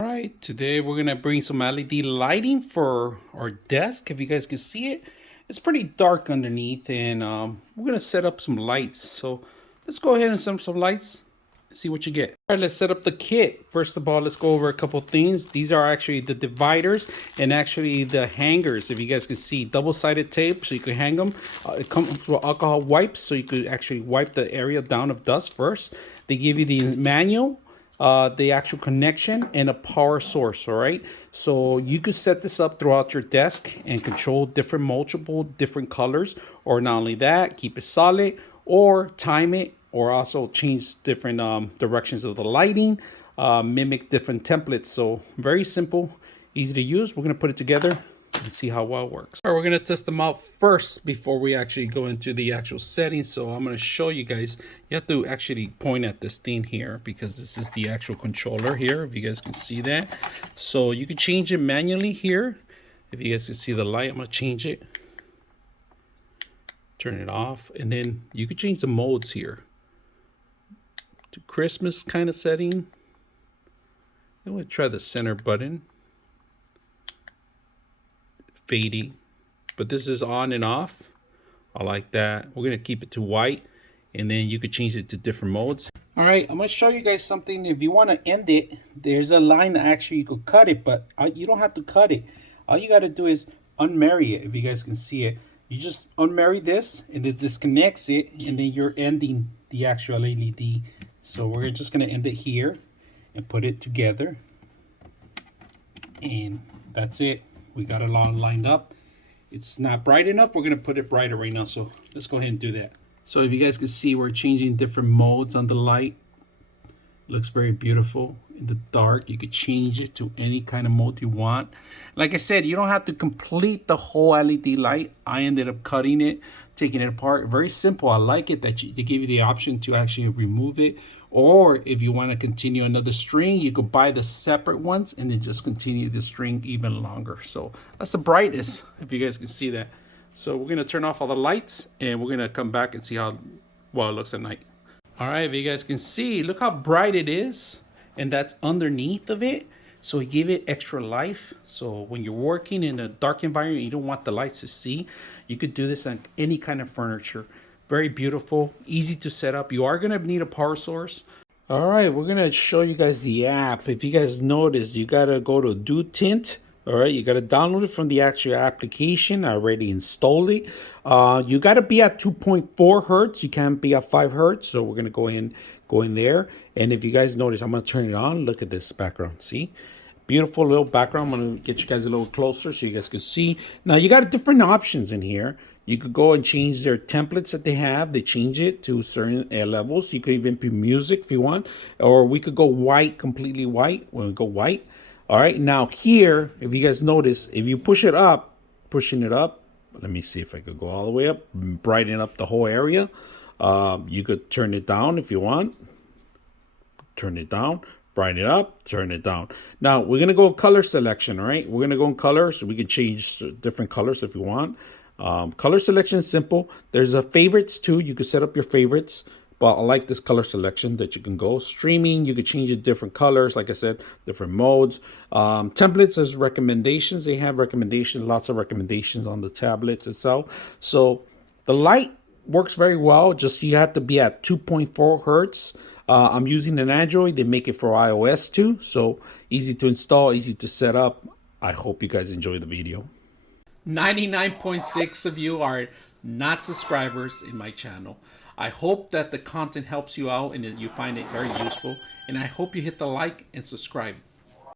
All right, today we're gonna bring some LED lighting for our desk. If you guys can see it, it's pretty dark underneath, and we're gonna set up some lights. So let's go ahead and set up some lights and see what you get. All right, let's set up the kit. First of all, let's go over a couple things. These are actually the dividers and actually the hangers. If you guys can see, double-sided tape so you can hang them. It comes with alcohol wipes so you could actually wipe the area down of dust first. They give you the manual, the actual connection, and a power source. All right, so you could set this up throughout your desk and control multiple different colors, or not only that, keep it solid or time it, or also change different directions of the lighting, mimic different templates. So very simple, easy to use. We're going to put it together and see how well it works. All right, we're going to test them out first before we actually go into the actual settings. So I'm going to show you guys. You have to actually point at this thing here because this is the actual controller here, if you guys can see that. So you can change it manually here. If you guys can see the light, I'm going to change it, turn it off, and then you can change the modes here to Christmas kind of setting. I'm going to try the center button, fading, but this is on and off. I like that. We're going to keep it to white, and then you could change it to different modes. All right, I'm going to show you guys something. If you want to end it, there's a line that actually you could cut it, but you don't have to cut it. All you got to do is unmarry it. If you guys can see it, you just unmarry this and it disconnects it, and then you're ending the actual LED. So we're just going to end it here and put it together, and that's it. We got it all lined up. It's not bright enough. We're going to put it brighter right now. So let's go ahead and do that. So if you guys can see, we're changing different modes on the light. It looks very beautiful in the dark. You could change it to any kind of mode you want. Like I said, you don't have to complete the whole LED light. I ended up cutting it, taking it apart. Very simple. I like it that they give you the option to actually remove it. Or if you want to continue another string, you could buy the separate ones and then just continue the string even longer. So that's the brightness, if you guys can see that. So we're going to turn off all the lights and we're going to come back and see how well it looks at night. All right, if you guys can see, look how bright it is, and that's underneath of it. So we give it extra life. So when you're working in a dark environment, you don't want the lights to see, you could do this on any kind of furniture. Very beautiful, easy to set up. You are going to need a power source. All right, we're going to show you guys the app. If you guys notice, you got to go to Do Tint. All right, you got to download it from the actual application. I already installed it. You got to be at 2.4 hertz. You can't be at 5 hertz. So we're going to go in there. And if you guys notice, I'm going to turn it on. Look at this background. See? Beautiful little background. I'm going to get you guys a little closer so you guys can see. Now, you got different options in here. You could go and change their templates that they have. They change it to certain levels. You could even put music if you want. Or we could go white, completely white. When we go white. All right, now here, if you guys notice, if you push it up, pushing it up, let me see if I could go all the way up, brighten up the whole area. You could turn it down if you want. Turn it down, brighten it up, turn it down. Now, we're going to go color selection, all right? We're going to go in color, so we can change different colors if you want. Color selection is simple. There's a favorites too. You can set up your favorites, but I like this color selection that you can go. Streaming, you could change it different colors, like I said, different modes. Templates as recommendations. They have recommendations, lots of recommendations on the tablet itself. So the light works very well. Just you have to be at 2.4 hertz. I'm using an Android. They make it for iOS too. So easy to install, easy to set up. I hope you guys enjoy the video. 99.6 of you are not subscribers in my channel. I hope that the content helps you out and that you find it very useful. And I hope you hit the like and subscribe.